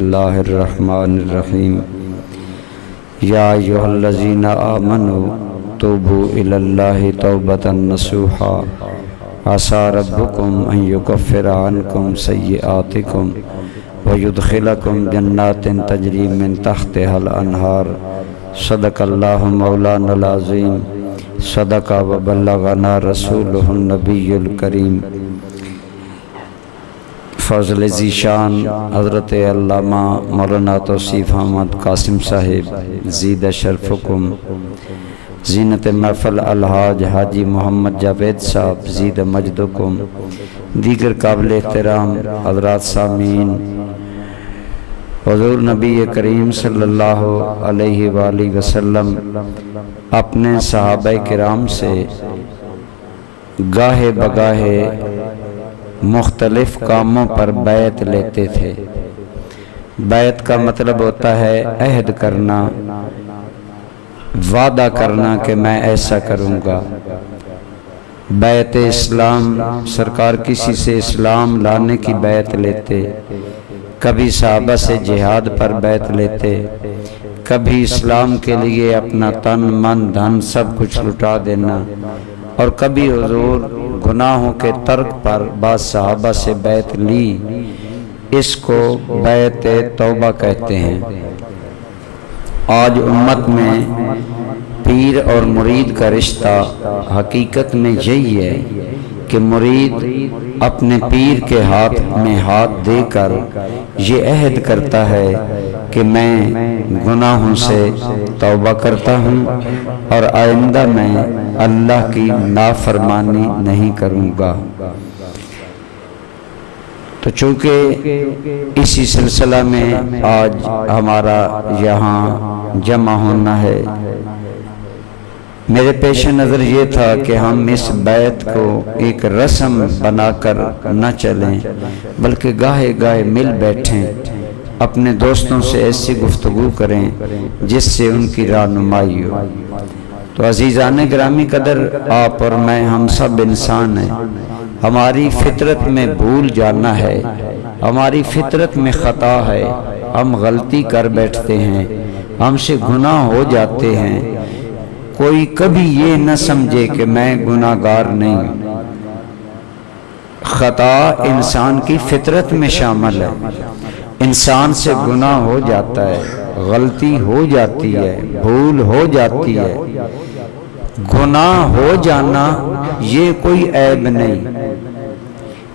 اللہ الرحمن الرحیم یا ایھا الذین آمنوا توبوا الی اللہ توبۃ نصوحا عسیٰ ربکم ان یکفر عنکم سیئاتکم ویدخلکم جنات تجری من تحتہا الانہار صدق اللہ مولانا العظیم صدق وبلغنا رسولہ النبی الکریم۔ فضل ذیشان حضرت علامہ مولانا توصیف احمد قاسم صاحب زید شرفکم، زینت محفل الحاج حاجی محمد جاوید صاحب زید مجدکم، دیگر قابل احترام حضرات سامعین، حضور نبی کریم صلی اللہ علیہ وآلہ وسلم اپنے صحابہ کرام سے گاہے بگاہے مختلف کاموں پر بیعت لیتے تھے۔ بیعت کا مطلب ہوتا ہے عہد کرنا، وعدہ کرنا کہ میں ایسا کروں گا۔ بیعت اسلام، سرکار کسی سے اسلام لانے کی بیعت لیتے، کبھی صحابہ سے جہاد پر بیعت لیتے، کبھی اسلام کے لیے اپنا تن من دھن سب کچھ لٹا دینا، اور کبھی حضور گناہوں کے ترک پر بعض صحابہ سے بیعت لی۔ اس کو بیعت توبہ کہتے ہیں۔ آج امت میں پیر اور مرید کا رشتہ حقیقت میں یہی ہے کہ مرید اپنے پیر کے ہاتھ میں ہاتھ دے کر یہ عہد کرتا ہے کہ میں گناہوں سے توبہ کرتا ہوں اور آئندہ میں اللہ کی نافرمانی نہیں کروں گا۔ تو چونکہ اسی سلسلہ میں آج ہمارا یہاں جمع ہونا ہے، میرے پیش نظر یہ تھا کہ ہم اس بیعت کو ایک رسم بنا کر نہ چلیں، بلکہ گاہے گاہے مل بیٹھیں، اپنے دوستوں سے ایسی گفتگو کریں جس سے ان کی رہنمائی ہو۔ تو عزیزان گرامی قدر، آپ اور میں ہم سب انسان ہیں، ہماری فطرت میں بھول جانا ہے، ہماری فطرت میں خطا ہے، ہم غلطی کر بیٹھتے ہیں، ہم سے گناہ ہو جاتے ہیں۔ کوئی کبھی یہ نہ سمجھے کہ میں گناہگار نہیں ہوں۔ خطا انسان کی فطرت میں شامل ہے، انسان سے گناہ ہو جاتا ہے، غلطی ہو جاتی ہے، بھول ہو جاتی ہے۔ گناہ ہو جانا یہ کوئی عیب نہیں،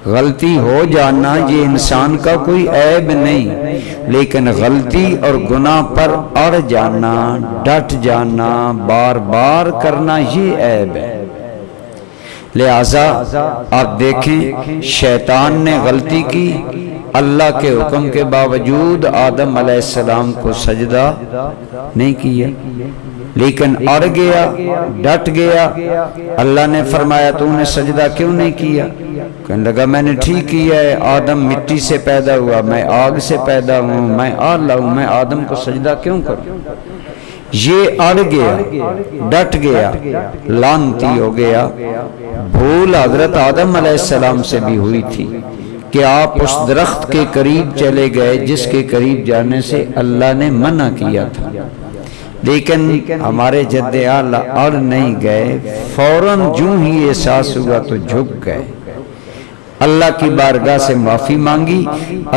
غلطی ہو جانا یہ انسان کا کوئی عیب نہیں، لیکن غلطی اور گناہ پر اڑ جانا، ڈٹ جانا، بار بار کرنا یہ عیب ہے۔ لہٰذا آپ دیکھیں، شیطان نے غلطی کی، اللہ کے حکم کے باوجود آدم علیہ السلام کو سجدہ نہیں کیا، لیکن اڑ گیا، ڈٹ گیا۔ اللہ نے فرمایا تو نے سجدہ کیوں نہیں کیا؟ کہنے لگا میں نے ٹھیک کیا ہے، آدم مٹی سے پیدا ہوا، میں آگ سے پیدا ہوں، میں آلہ ہوں، میں آدم کو سجدہ کیوں کروں؟ یہ اڑ گیا، ڈٹ گیا، لعنتی ہو گیا۔ بھول حضرت آدم علیہ السلام سے بھی ہوئی تھی کہ آپ اس درخت کے قریب چلے گئے جس کے قریب جانے سے اللہ نے منع کیا تھا، لیکن ہمارے جد اعلیٰ اڑ نہیں گئے، فوراً جو ہی احساس ہوا تو جھک گئے، اللہ کی بارگاہ سے معافی مانگی،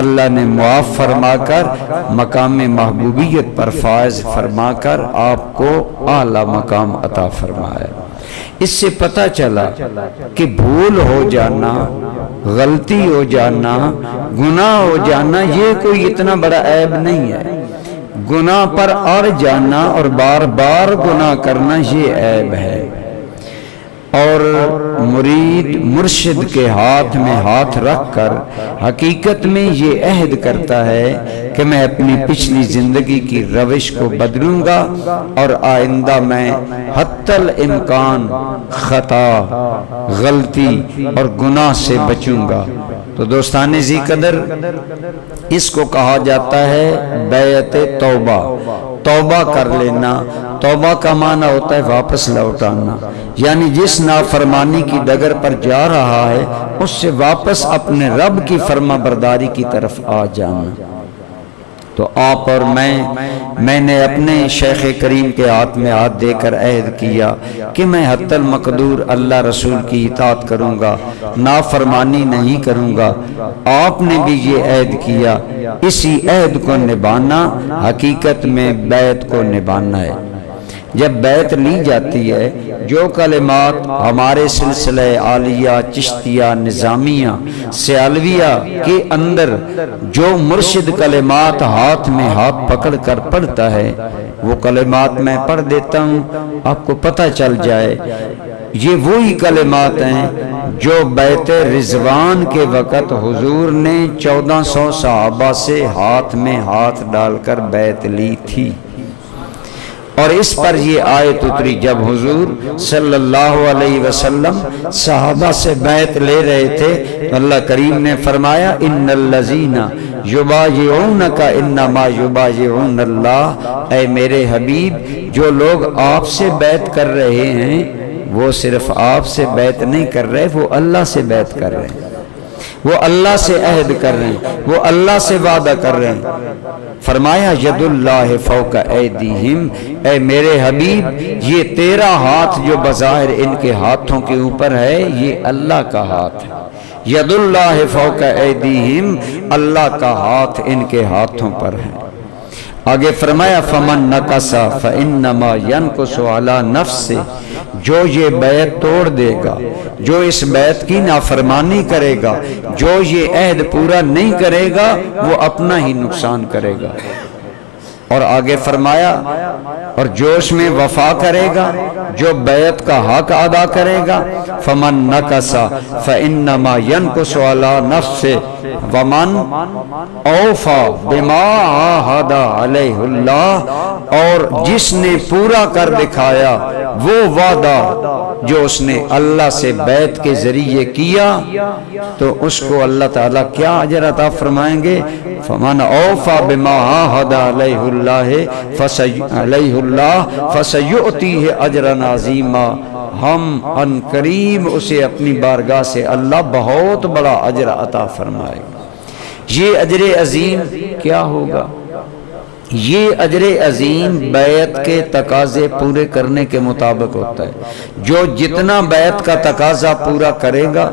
اللہ نے معاف فرما کر مقام محبوبیت پر فائز فرما کر آپ کو اعلیٰ مقام عطا فرمایا۔ اس سے پتہ چلا کہ بھول ہو جانا، غلطی ہو جانا، گناہ ہو جانا یہ کوئی اتنا بڑا عیب نہیں ہے۔ گناہ پر اڑ جانا اور بار بار گناہ کرنا یہ عیب ہے۔ اور مرید مرشد کے ہاتھ میں ہاتھ رکھ کر حقیقت میں یہ عہد کرتا ہے کہ میں اپنی پچھلی زندگی کی روش کو بدلوں گا اور آئندہ میں حتی الامکان خطا، غلطی اور گناہ سے بچوں گا۔ تو دوستان ذی قدر، اس کو کہا جاتا ہے بیعت توبہ، توبہ کر لینا۔ توبہ کا معنی ہوتا ہے واپس لوٹانا، یعنی جس نافرمانی کی ڈگر پر جا رہا ہے اس سے واپس اپنے رب کی فرما برداری کی طرف آ جانا۔ تو آپ اور میں نے اپنے شیخ کریم کے ہاتھ میں ہاتھ دے کر عہد کیا کہ میں حتی المقدور اللہ رسول کی اطاعت کروں گا، نافرمانی نہیں کروں گا۔ آپ نے بھی یہ عہد کیا، اسی عہد کو نبھانا حقیقت میں بیعت کو نبھانا ہے۔ جب بیعت لی جاتی ہے، جو کلمات ہمارے سلسلہ عالیہ، چشتیہ، نظامیہ، سیالویہ کے اندر جو مرشد کلمات ہاتھ میں ہاتھ پکڑ کر پڑھتا ہے، وہ کلمات میں پڑھ دیتا ہوں، آپ کو پتہ چل جائے یہ وہی کلمات ہیں جو بیعت رضوان کے وقت حضور نے 1400 صحابہ سے ہاتھ میں ہاتھ ڈال کر بیعت لی تھی۔ اور اس پر یہ آیت اتری جب حضور صلی اللہ علیہ وسلم صحابہ سے بیعت لے رہے تھے، اللہ کریم نے فرمایا ان الذین یبایعونک انما یبایعون اللہ، اے میرے حبیب جو لوگ آپ سے بیعت کر رہے ہیں وہ صرف آپ سے بیعت نہیں کر رہے، وہ اللہ سے بیعت کر رہے ہیں، وہ اللہ سے عہد کر رہے ہیں، وہ اللہ سے وعدہ کر رہے ہیں۔ فرمایا ید اللہ فوق ایدیہم، اے میرے حبیب یہ تیرا ہاتھ جو بظاہر ان کے ہاتھوں کے اوپر ہے یہ اللہ کا ہاتھ ہے۔ ید اللہ فوق ایدیہم، اللہ کا ہاتھ ان کے ہاتھوں پر ہے۔ آگے فرمایا فمن نکس فانما ینکس علی نفسہ، جو یہ بیعت توڑ دے گا، جو اس بیعت کی نافرمانی کرے گا، جو یہ عہد پورا نہیں کرے گا، وہ اپنا ہی نقصان کرے گا۔ اور آگے فرمایا اور جو اس میں وفا کرے گا، جو بیعت کا حق ادا کرے گا، فمن نکس فانما ینکس علی نفسہ ومن اوفا بما عاہد علیہ اللہ، اور جس نے پورا کر دکھایا وہ وعدہ جو اس نے اللہ سے بیعت کے ذریعے کیا، تو اس کو اللہ تعالیٰ کیا اجر عطا فرمائیں گے؟ فمن اوفا بما عاہد علیہ اللہ فسیؤتیہ اجرا عظیما، ہم ان قریب اسے اپنی بارگاہ سے اللہ بہت بڑا اجر عطا فرمائے گا۔ یہ اجر عظیم کیا ہوگا؟ یہ اجر عظیم بیعت کے تقاضے پورے کرنے کے مطابق ہوتا ہے۔ جو جتنا بیعت کا تقاضا پورا کرے گا،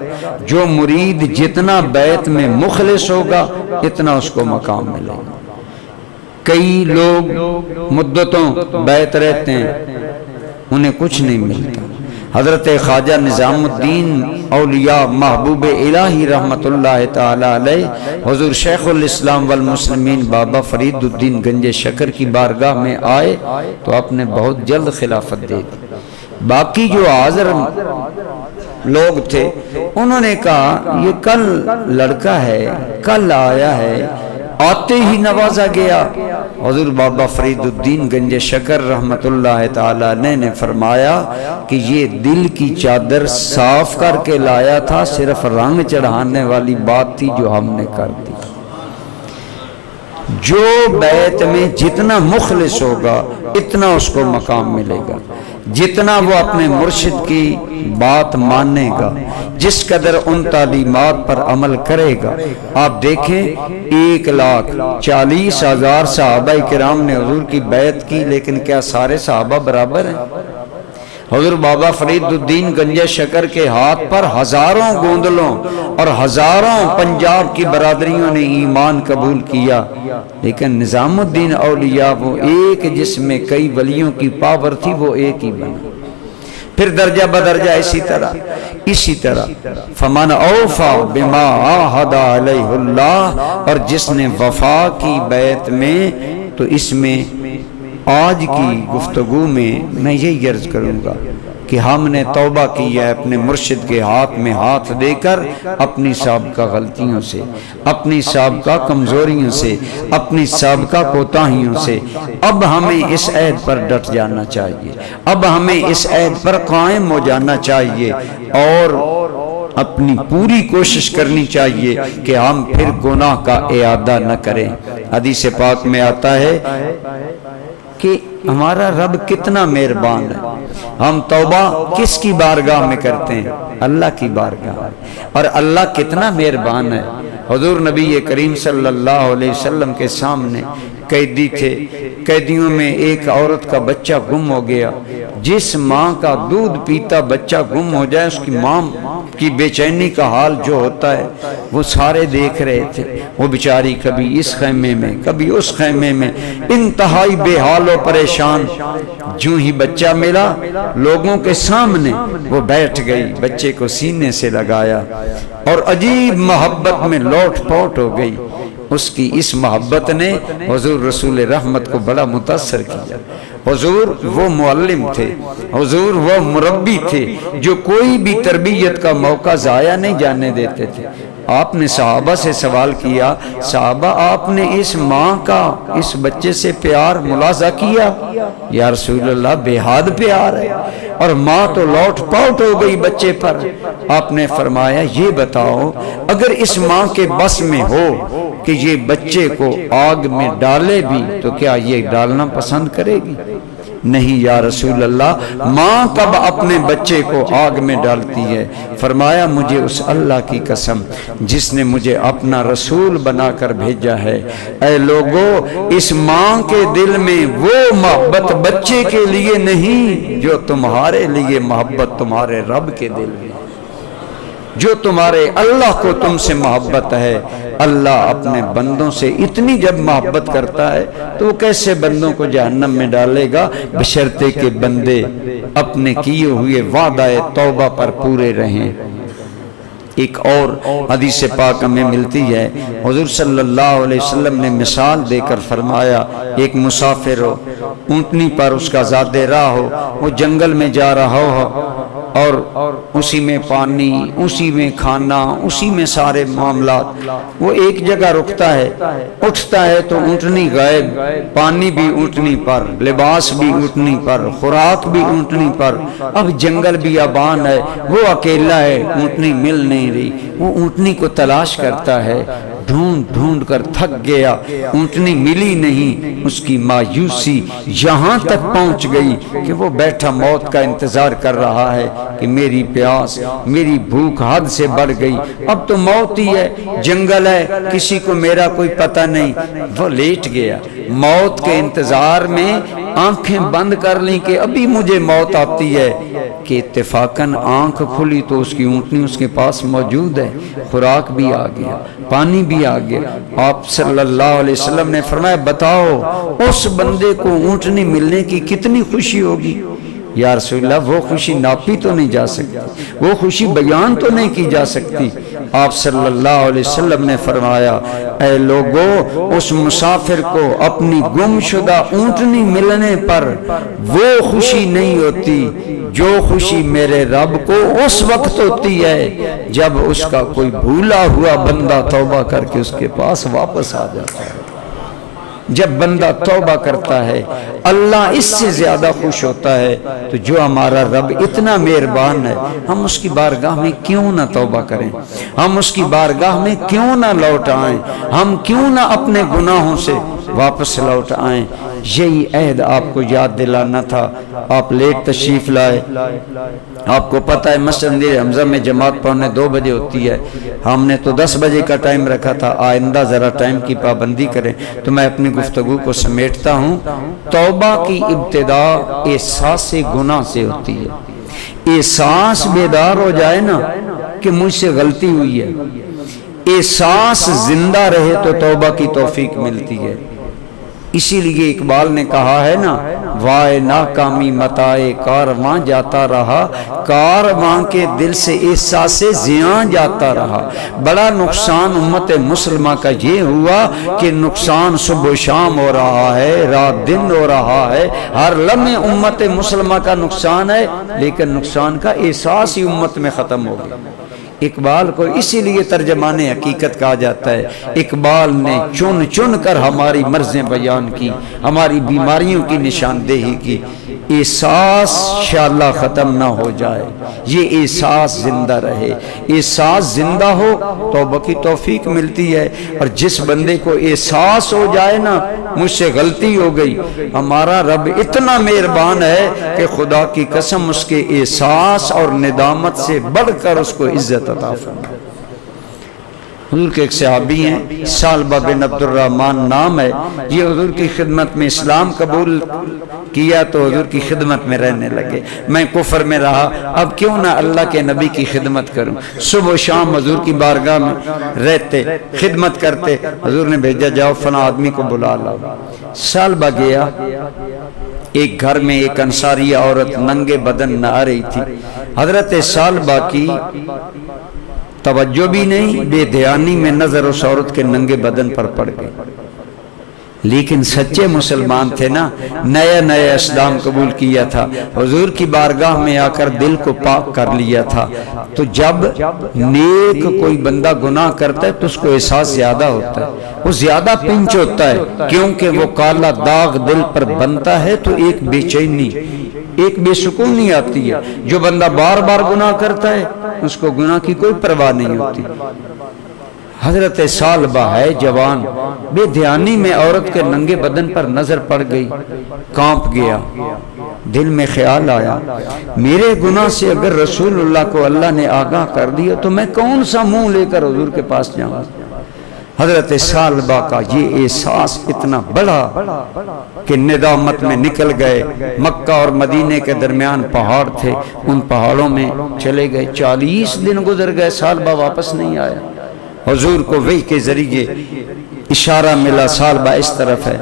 جو مرید جتنا بیعت میں مخلص ہوگا، اتنا اس کو مقام ملے گا۔ کئی لوگ مدتوں بیعت رہتے ہیں، انہیں کچھ نہیں ملتا۔ حضرت خواجہ نظام الدین اولیاء محبوب الہی رحمت اللہ تعالی علیہ حضور شیخ الاسلام والمسلمین بابا فرید الدین گنج شکر کی بارگاہ میں آئے تو آپ نے بہت جلد خلافت دے دی۔ باقی جو حاضر لوگ تھے انہوں نے کہا یہ کل لڑکا ہے، کل آیا ہے، آتے ہی نوازا گیا۔ حضور بابا فرید الدین گنج شکر رحمت اللہ تعالی نے فرمایا کہ یہ دل کی چادر صاف کر کے لایا تھا، صرف رنگ چڑھانے والی بات تھی جو ہم نے کر دی۔ جو بیعت میں جتنا مخلص ہوگا اتنا اس کو مقام ملے گا، جتنا وہ اپنے مرشد کی بات مانے گا، جس قدر ان تعلیمات پر عمل کرے گا۔ آپ دیکھیں 1,40,000 صحابہ کرام نے حضور کی بیعت کی، لیکن کیا سارے صحابہ برابر ہیں؟ حضور بابا فرید الدین گنج شکر کے ہاتھ پر ہزاروں گوندلوں اور ہزاروں پنجاب کی برادریوں نے ایمان قبول کیا، لیکن نظام الدین اولیاء وہ ایک جس میں کئی ولیوں کی پاور تھی، وہ ایک ہی بنا۔ پھر درجہ بدرجہ اسی طرح فمن اوفا بما عاہد علیہ اللہ، اور جس نے وفا کی بیعت میں، تو اس میں آج کی گفتگو میں یہی عرض کروں گا کہ ہم نے توبہ کی ہے اپنے مرشد کے ہاتھ میں ہاتھ دے کر، اپنی سابقہ غلطیوں سے، اپنی سابقہ کمزوریوں سے، اپنی سابقہ کوتاہیوں سے۔ اب ہمیں اس عہد پر ڈٹ جانا چاہیے، اب ہمیں اس عہد پر قائم ہو جانا چاہیے، اور اپنی پوری کوشش کرنی چاہیے کہ ہم پھر گناہ کا اعادہ نہ کریں۔ حدیث پاک میں آتا ہے کہ ہمارا رب کتنا مہربان ہے، ہم توبہ کس کی بارگاہ میں کرتے ہیں؟ اللہ کی بارگاہ۔ اور اللہ کتنا مہربان ہے، حضور نبی کریم صلی اللہ علیہ وسلم کے سامنے قیدی تھے، قیدیوں میں ایک عورت کا بچہ گم ہو گیا۔ جس ماں کا دودھ پیتا بچہ گم ہو جائے، اس کی ماں کی بے چینی کا حال جو ہوتا ہے وہ سارے دیکھ رہے تھے۔ وہ بیچاری کبھی اس خیمے میں کبھی اس خیمے میں، انتہائی بے حال و پریشان۔ جو ہی بچہ ملا لوگوں کے سامنے وہ بیٹھ گئی، بچے کو سینے سے لگایا اور عجیب محبت میں لوٹ پوٹ ہو گئی۔ اس کی اس محبت نے حضور رسول رحمت کو بڑا متاثر کیا۔ حضور وہ معلم تھے، حضور وہ مربی تھے جو کوئی بھی تربیت کا موقع ضائع نہیں جانے دیتے تھے۔ آپ نے صحابہ سے سوال کیا، صحابہ آپ نے اس ماں کا اس بچے سے پیار ملاحظہ کیا؟ یا رسول اللہ بے حد پیار ہے، اور ماں تو لوٹ پوٹ ہو گئی بچے پر۔ آپ نے فرمایا یہ بتاؤ اگر اس ماں کے بس میں ہو کہ یہ بچے کو آگ میں ڈالے بھی تو کیا یہ ڈالنا پسند کرے گی؟ نہیں یا رسول اللہ، ماں کب اپنے بچے کو آگ میں ڈالتی ہے؟ فرمایا مجھے اس اللہ کی قسم جس نے مجھے اپنا رسول بنا کر بھیجا ہے، اے لوگو اس ماں کے دل میں وہ محبت بچے کے لیے نہیں جو تمہارے لیے محبت تمہارے رب کے دل میں، جو تمہارے اللہ کو تم سے محبت ہے۔ اللہ اپنے بندوں سے اتنی جب محبت کرتا ہے تو وہ کیسے بندوں کو جہنم میں ڈالے گا، بشرطے کہ بندے اپنے کیے ہوئے وعدہ توبہ پر پورے رہیں۔ ایک اور حدیث پاک ہمیں ملتی ہے، حضور صلی اللہ علیہ وسلم نے مثال دے کر فرمایا، ایک مسافر ہو، اونٹنی پر اس کا زاد راہ ہو، وہ جنگل میں جا رہا ہو اور اسی میں پانی، اسی میں کھانا، اسی میں سارے معاملات، وہ ایک جگہ رکتا ہے، اٹھتا ہے تو اونٹنی غائب، پانی بھی اونٹنی پر، لباس بھی اونٹنی پر، خوراک بھی اونٹنی پر، اب جنگل بیابان ہے، وہ اکیلا ہے، اونٹنی مل نہیں رہی، وہ اونٹنی کو تلاش کرتا ہے، ڈھونڈ ڈھونڈ کر تھک گیا، اونٹنی ملی نہیں، اس کی مایوسی یہاں تک پہنچ گئی کہ وہ بیٹھا موت کا انتظار کر رہا ہے کہ میری پیاس، میری بھوک حد سے بڑھ گئی، اب تو موت ہی ہے، جنگل ہے، کسی کو میرا کوئی پتہ نہیں۔ وہ لیٹ گیا موت کے انتظار میں، آنکھیں بند کر لیں کہ ابھی مجھے موت آتی ہے، کہ اتفاقاً آنکھ کھلی تو اس کی اونٹنی اس کے پاس موجود ہے، خوراک بھی آ گیا، پانی بھی آ گیا۔ آپ صلی اللہ علیہ وسلم نے فرمایا بتاؤ اس بندے کو اونٹنی ملنے کی کتنی خوشی ہوگی؟ یا رسول اللہ وہ خوشی ناپی تو نہیں جا سکتی، وہ خوشی بیان تو نہیں کی جا سکتی۔ آپ صلی اللہ علیہ وسلم نے فرمایا اے لوگو اس مسافر کو اپنی گم شدہ اونٹنی ملنے پر وہ خوشی نہیں ہوتی جو خوشی میرے رب کو اس وقت ہوتی ہے جب اس کا کوئی بھولا ہوا بندہ توبہ کر کے اس کے پاس واپس آ جاتا ہے۔ جب بندہ توبہ کرتا ہے اللہ اس سے زیادہ خوش ہوتا ہے۔ تو جو ہمارا رب اتنا مہربان ہے، ہم اس کی بارگاہ میں کیوں نہ توبہ کریں، ہم اس کی بارگاہ میں کیوں نہ لوٹ آئیں، ہم کیوں نہ اپنے گناہوں سے واپس لوٹ آئیں۔ یہی عہد آپ کو یاد دلانا تھا۔ آپ لیٹ تشریف لائے، آپ کو پتہ ہے مسجد امیر حمزہ میں جماعت 1:45 بجے ہوتی ہے، ہم نے تو 10 بجے کا ٹائم رکھا تھا، آئندہ ذرا ٹائم کی پابندی کریں۔ تو میں اپنی گفتگو کو سمیٹتا ہوں۔ توبہ کی ابتدا احساس گناہ سے ہوتی ہے۔ احساس بیدار ہو جائے نا کہ مجھ سے غلطی ہوئی ہے، احساس زندہ رہے تو توبہ کی توفیق ملتی ہے۔ اسی لیے اقبال نے کہا ہے نا، وائے ناکامی متائے کارواں جاتا رہا، کارواں کے دل سے احساس زیاں جاتا رہا۔ بڑا نقصان امت مسلمہ کا یہ ہوا کہ نقصان صبح و شام ہو رہا ہے، رات دن ہو رہا ہے، ہر لمحے امت مسلمہ کا نقصان ہے، لیکن نقصان کا احساس ہی امت میں ختم ہو گیا۔ اقبال کو اسی لیے ترجمان حقیقت کہا جاتا ہے۔ اقبال نے چن چن کر ہماری مرضیں بیان کی، ہماری بیماریوں کی نشاندہی کی۔ احساس انشاءاللہ ختم نہ ہو جائے، یہ احساس زندہ رہے۔ احساس زندہ ہو توبہ کی توفیق ملتی ہے۔ اور جس بندے کو احساس ہو جائے نا مجھ سے غلطی ہو گئی، ہمارا رب اتنا مہربان ہے کہ خدا کی قسم اس کے احساس اور ندامت سے بڑھ کر اس کو عزت عطا فرمائے۔ حضور کے ایک صحابی ہیں، ثعلبہ بن عبد الرحمن نام ہے، یہ حضور کی خدمت میں اسلام قبول کیا تو حضور کی خدمت میں رہنے لگے۔ میں کفر میں رہا، اب کیوں نہ اللہ کے نبی کی خدمت کروں، صبح و شام حضور کی بارگاہ میں رہتے، خدمت کرتے۔ حضور نے بھیجا جاؤ فلاں آدمی کو بلا لاؤ۔ ثعلبہ گیا، ایک گھر میں ایک انصاری عورت ننگے بدن نہ آ رہی تھی۔ حضرت ثعلبہ کی توجہ بھی نہیں، بے دھیانی میں نظر اس عورت کے ننگے بدن پر پڑ گئی، لیکن سچے مسلمان تھے نا، نیا نیا اسلام قبول کیا تھا، حضور کی بارگاہ میں آ کر دل کو پاک کر لیا تھا۔ تو جب نیک کوئی بندہ گناہ کرتا ہے تو اس کو احساس زیادہ ہوتا ہے، وہ زیادہ پنچ ہوتا ہے، کیونکہ وہ کالا داغ دل پر بنتا ہے تو ایک بے چینی، ایک بے سکونی آتی ہے۔ جو بندہ بار بار گناہ کرتا ہے اس کو گناہ کی کوئی پرواہ نہیں ہوتی۔ حضرت ثعلبہ ہے جوان، بے دھیانی میں عورت کے ننگے بدن پر نظر پڑ گئی، کانپ گیا، دل میں خیال آیا میرے گناہ سے اگر رسول اللہ کو اللہ نے آگاہ کر دیا تو میں کون سا منہ لے کر حضور کے پاس جاؤں۔ حضرت ثعلبہ کا یہ احساس اتنا بڑا کہ ندامت میں نکل گئے۔ مکہ اور مدینے کے درمیان پہاڑ تھے، ان پہاڑوں میں چلے گئے، 40 دن گزر گئے، ثعلبہ واپس نہیں آیا۔ حضور کو وحی کے ذریعے اشارہ ملا ثعلبہ اس طرف ہے۔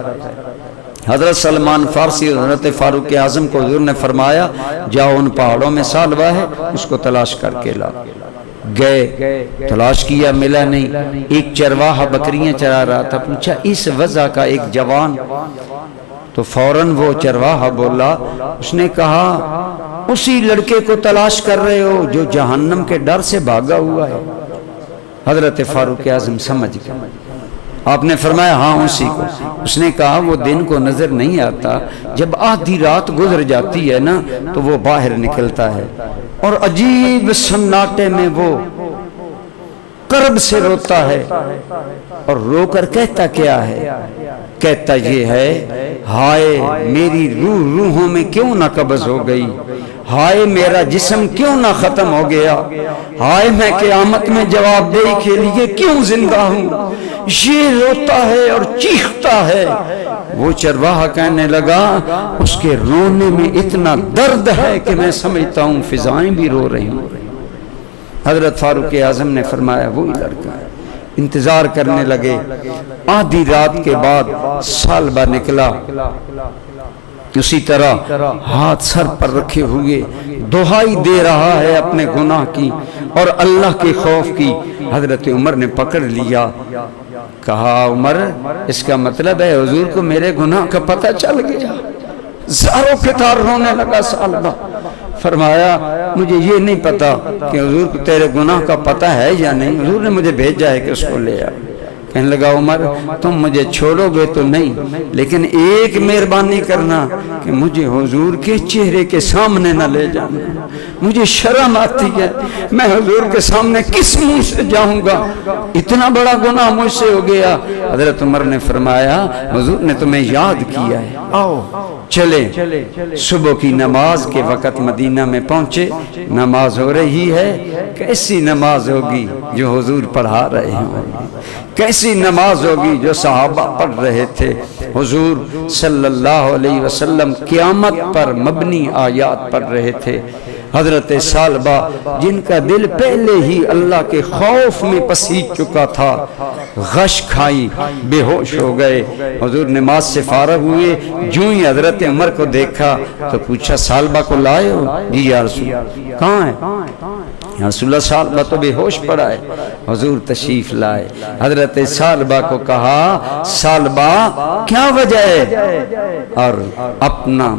حضرت سلمان فارسی اور حضرت فاروق اعظم کو حضور نے فرمایا جاؤ ان پہاڑوں میں ثعلبہ ہے، اس کو تلاش کر کے لا۔ گئے، تلاش کیا، ملا نہیں۔ ایک چرواہا بکریاں چرا رہا تھا، پوچھا اس وضع کا ایک جوان، تو فوراً وہ چرواہا بولا، اس نے کہا اسی لڑکے کو تلاش کر رہے ہو جو جہنم کے ڈر سے بھاگا ہوا ہے۔ حضرت فاروق اعظم سمجھ گئے، آپ نے فرمایا ہاں اسی کو۔ اس نے کہا وہ دن کو نظر نہیں آتا، جب آدھی رات گزر جاتی ہے نا تو وہ باہر نکلتا ہے اور عجیب سناٹے میں وہ کرب سے روتا ہے، اور رو کر کہتا کیا ہے؟ کہتا یہ ہے ہائے میری روح روحوں میں کیوں نہ قبض ہو گئی، ہائے میرا جسم کیوں نہ ختم ہو گیا، ہائے میں قیامت میں جواب دہی کے لیے کیوں زندہ ہوں۔ یہ روتا ہے اور چیختا ہے۔ وہ چرواہا کہنے لگا اس کے رونے میں اتنا درد ہے کہ میں سمجھتا ہوں فضائیں بھی رو رہی ہوں۔ حضرت فاروق اعظم نے فرمایا وہی لڑکا ہے۔ انتظار کرنے لگے، آدھی رات کے بعد ثعلبہ نکلا، اسی طرح ہاتھ سر پر رکھے ہوئے دہائی دے رہا ہے اپنے گناہ کی اور اللہ کے خوف کی۔ حضرت عمر نے پکڑ لیا، کہا عمر اس کا مطلب ہے حضور کو میرے گناہ کا پتہ چل گیا۔ زاروں کے تار رونے لگا ثعلبہ، فرمایا مجھے یہ نہیں پتا کہ حضور کو تیرے گناہ کا پتہ ہے یا نہیں، حضور نے مجھے بھیجا ہے کہ اس کو لے آ۔ کہنے لگا عمر تم مجھے چھوڑو گے تو نہیں، لیکن ایک مہربانی کرنا کہ مجھے حضور کے چہرے کے سامنے نہ لے جانا، مجھے شرم آتی ہے، میں حضور کے سامنے کس منہ سے جاؤں گا، اتنا بڑا گناہ مجھ سے ہو گیا۔ حضرت عمر نے فرمایا حضور نے تمہیں یاد کیا ہے، آؤ چلے۔ صبح کی نماز کے وقت مدینہ میں پہنچے، نماز ہو رہی ہے، کیسی نماز ہوگی جو حضور پڑھا رہے ہیں، کیسی نماز ہوگی جو صحابہ پڑھ رہے تھے۔ حضور صلی اللہ علیہ وسلم قیامت پر مبنی آیات پڑھ رہے تھے۔ حضرت ثعلبہ جن کا دل پہلے ہی اللہ کے خوف میں پسیج چکا تھا، غش کھائی، بے ہوش ہو گئے۔ حضور نماز سے فارغ ہوئے، جو ہی حضرت عمر کو دیکھا تو پوچھا ثعلبہ کو لائے ہو؟ جی یا رسول اللہ۔ کہاں ہے؟ یا رسول اللہ ثعلبہ تو بے ہوش پڑا ہے۔ حضور تشریف لائے، حضرت ثعلبہ کو کہا ثعلبہ کیا وجہ ہے، اور اپنا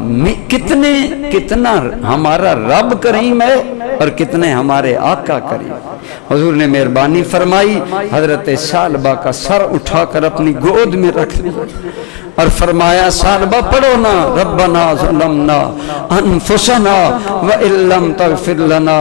کتنا ہمارا رب کریم ہے اور کتنے ہمارے آقا کریم۔ حضور نے مہربانی فرمائی، حضرت ثعلبہ کا سر اٹھا کر اپنی گود میں رکھ لیا اور فرمایا ثعلبہ پڑھو نا، ربنا ظلمنا انفسنا وَإِن لَّمْ تَغْفِرْ لَنَا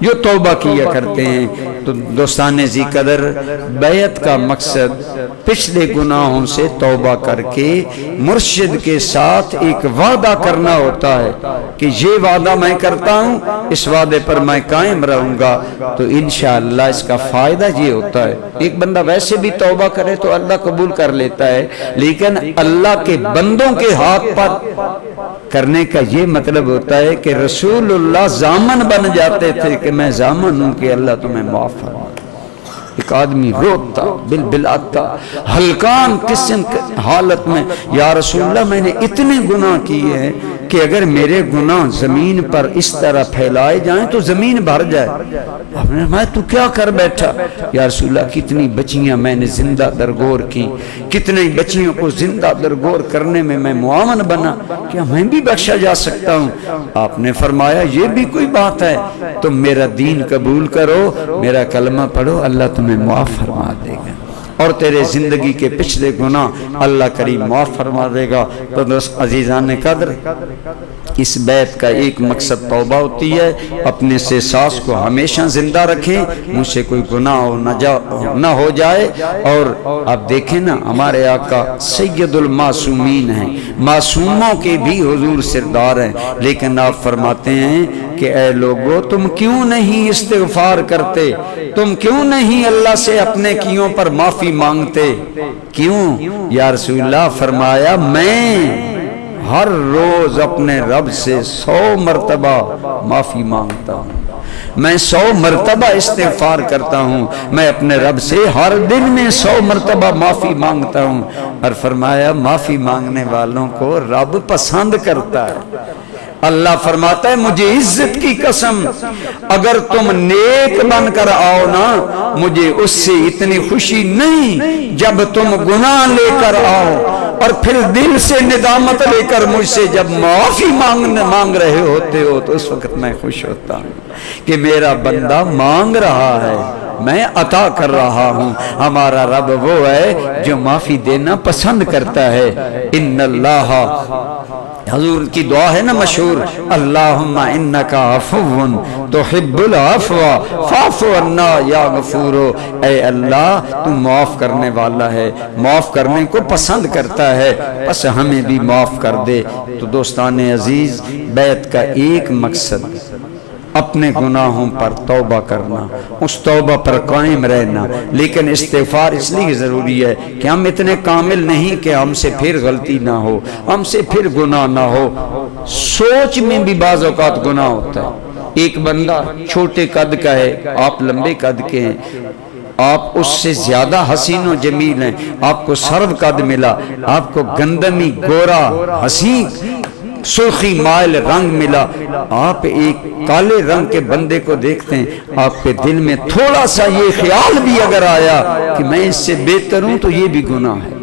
جو توبہ کیا کرتے ہیں۔ تو دوستان ذی قدر، بیعت کا مقصد پچھلے گناہوں سے توبہ کر کے مرشد کے ساتھ ایک وعدہ کرنا ہوتا ہے کہ یہ وعدہ میں کرتا ہوں، اس وعدے پر میں قائم رہوں گا، تو انشاءاللہ اس کا فائدہ یہ ہوتا ہے۔ ایک بندہ ویسے بھی توبہ کرے تو اللہ قبول کر لیتا ہے، لیکن اللہ کے بندوں کے ہاتھ پر کرنے کا یہ مطلب ہوتا ہے کہ رسول اللہ ضامن بن جاتے تھے کہ میں ضامن ہوں کہ اللہ تمہیں معاف فرمائے۔ ایک آدمی روتا بل آتا ہلکان قسم حالت میں، یا رسول اللہ میں نے اتنے گناہ کیے ہیں کہ اگر میرے گناہ زمین پر اس طرح پھیلائے جائیں تو زمین بھر جائے۔ آپ نے فرمایا تو کیا کر بیٹھا؟ یا رسول اللہ کتنی بچیاں میں نے زندہ درگور کی، کتنی بچیوں کو زندہ درگور کرنے میں میں معاون بنا، کیا میں بھی بخشا جا سکتا ہوں؟ آپ نے فرمایا یہ بھی کوئی بات ہے، تم میرا دین قبول کرو، میرا کلمہ پڑھو، اللہ تمہیں معاف فرما دے گا اور تیرے زندگی کے پچھلے گناہ اللہ کریم معاف فرما دے گا۔ تو دوست عزیزان قدر، اس بیعت کا ایک مقصد توبہ ہوتی ہے، اپنے سے ساس کو ہمیشہ زندہ رکھیں، مجھ سے کوئی گناہ نہ ہو جائے۔ اور آپ دیکھیں نا، ہمارے آقا سید المعصومین ہیں، معصوموں کے بھی حضور سردار ہیں، لیکن آپ فرماتے ہیں کہ اے لوگو تم کیوں نہیں استغفار کرتے، تم کیوں نہیں اللہ سے اپنے کیوں پر معافی مانگتے؟ کیوں؟ یا رسول اللہ فرمایا میں ہر روز اپنے رب سے 100 مرتبہ معافی مانگتا ہوں، میں 100 مرتبہ استغفار کرتا ہوں، میں اپنے رب سے ہر دن میں 100 مرتبہ معافی مانگتا ہوں۔ اور فرمایا معافی مانگنے والوں کو رب پسند کرتا ہے۔ اللہ فرماتا ہے مجھے عزت کی قسم اگر تم نیک بن کر آؤ نا، مجھے اس سے اتنی خوشی نہیں جب تم گناہ لے کر آؤ اور پھر دل سے ندامت لے کر مجھ سے جب معافی مانگ رہے ہوتے ہو، تو اس وقت میں خوش ہوتا ہوں کہ میرا بندہ مانگ رہا ہے، میں عطا کر رہا ہوں۔ ہمارا رب وہ ہے جو معافی دینا پسند کرتا ہے۔ ان اللہ، حضور کی دعا ہے نا مشہور، اللہم انکا عفو تحب العفو فاعف عنا یا غفور، اے اللہ تو معاف کرنے والا ہے، معاف کرنے کو پسند کرتا ہے، بس ہمیں بھی معاف کر دے۔ تو دوستان عزیز، بیعت کا ایک مقصد اپنے گناہوں پر توبہ کرنا، اس توبہ پر قائم رہنا، لیکن استغفار اس لیے ضروری ہے کہ ہم اتنے کامل نہیں کہ ہم سے پھر غلطی نہ ہو، ہم سے پھر گناہ نہ ہو۔ سوچ میں بھی بعض اوقات گناہ ہوتا ہے۔ ایک بندہ چھوٹے قد کا ہے، آپ لمبے قد کے ہیں، آپ اس سے زیادہ حسین و جمیل ہیں، آپ کو سرو قد ملا، آپ کو گندمی گورا حسین سرخی مائل رنگ ملا، آپ ایک کالے رنگ کے بندے کو دیکھتے ہیں، آپ کے دل میں تھوڑا سا یہ خیال بھی اگر آیا کہ میں اس سے بہتر ہوں تو یہ بھی گناہ ہے،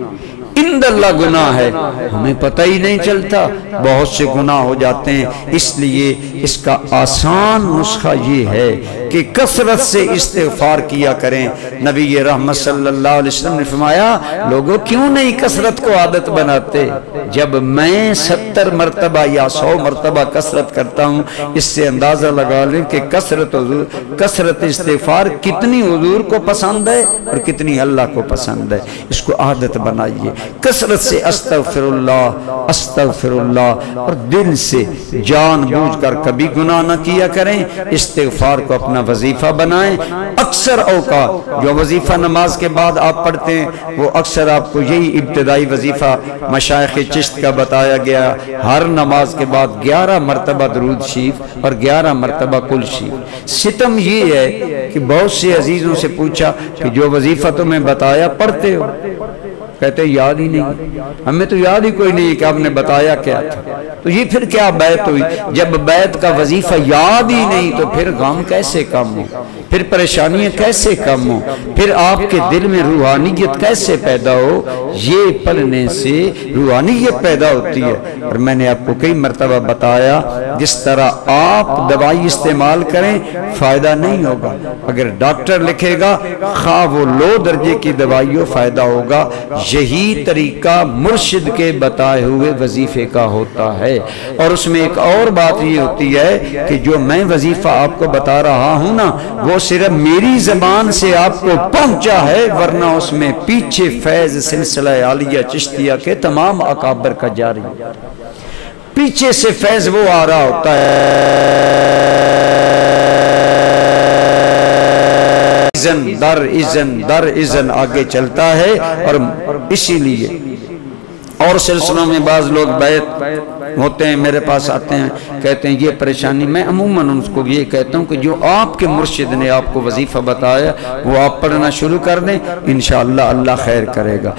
عند اللہ گناہ ہے، ہمیں پتہ ہی نہیں چلتا، بہت سے گناہ ہو جاتے ہیں۔ اس لیے اس کا آسان نسخہ یہ ہے کہ کثرت سے استغفار کیا کریں۔ نبی رحمت صلی اللہ علیہ وسلم نے فرمایا لوگوں کیوں نہیں کثرت کو عادت بناتے؟ جب میں 70 مرتبہ یا 100 مرتبہ کثرت کرتا ہوں، اس سے اندازہ لگا لیں کہ کثرت استغفار کتنی حضور کو پسند ہے اور کتنی اللہ کو پسند ہے۔ اس کو عادت بنائیے، کثرت سے استغفر اللہ، اور دل سے جان بوجھ کر کبھی گناہ نہ کیا کریں، استغفار کو اپنا وظیفہ بنائیں۔ اکثر اوقات جو وظیفہ نماز کے بعد آپ پڑھتے ہیں وہ اکثر آپ کو یہی ابتدائی وظیفہ مشائخ چشت کا بتایا گیا، ہر نماز کے بعد 11 مرتبہ درود شریف اور 11 مرتبہ کل شریف۔ ستم یہ ہے کہ بہت سے عزیزوں سے پوچھا کہ جو وظیفہ تمہیں بتایا پڑھتے ہو؟ کہتے ہیں یاد ہی نہیں، ہمیں تو یاد ہی کوئی نہیں کہ آپ نے بتایا کیا تھا۔ تو یہ پھر کیا بیعت ہوئی؟ جب بیعت کا وظیفہ یاد ہی نہیں تو پھر غم کیسے کم ہو؟ پھر پریشانیاں کیسے کم ہوں، پھر آپ کے دل میں روحانیت کیسے پیدا ہو؟ یہ پڑھنے سے روحانیت پیدا ہوتی ہے۔ اور میں نے آپ کو کئی مرتبہ بتایا جس طرح آپ دوائی استعمال کریں فائدہ نہیں ہوگا، اگر ڈاکٹر لکھے گا خواہ وہ لو درجے کی دوائی ہو فائدہ ہوگا۔ یہی طریقہ مرشد کے بتائے ہوئے وظیفے کا ہوتا ہے۔ اور اس میں ایک اور بات یہ ہوتی ہے کہ جو میں وظیفہ آپ کو بتا رہا ہوں نا وہ صرف میری زبان سے آپ کو پہنچا ہے، ورنہ اس میں پیچھے فیض سلسلہ عالیہ چشتیہ کے تمام اکابر کا جاری، پیچھے سے فیض وہ آ رہا ہوتا ہے، در اذن آگے چلتا ہے۔ اور اسی لیے اور سلسلوں میں بعض لوگ بیعت ہوتے ہیں، میرے پاس آتے ہیں کہتے ہیں یہ پریشانی، میں عموماً ان کو یہ کہتا ہوں کہ جو آپ کے مرشد نے آپ کو وظیفہ بتایا وہ آپ پڑھنا شروع کر دیں، انشاءاللہ اللہ خیر کرے گا۔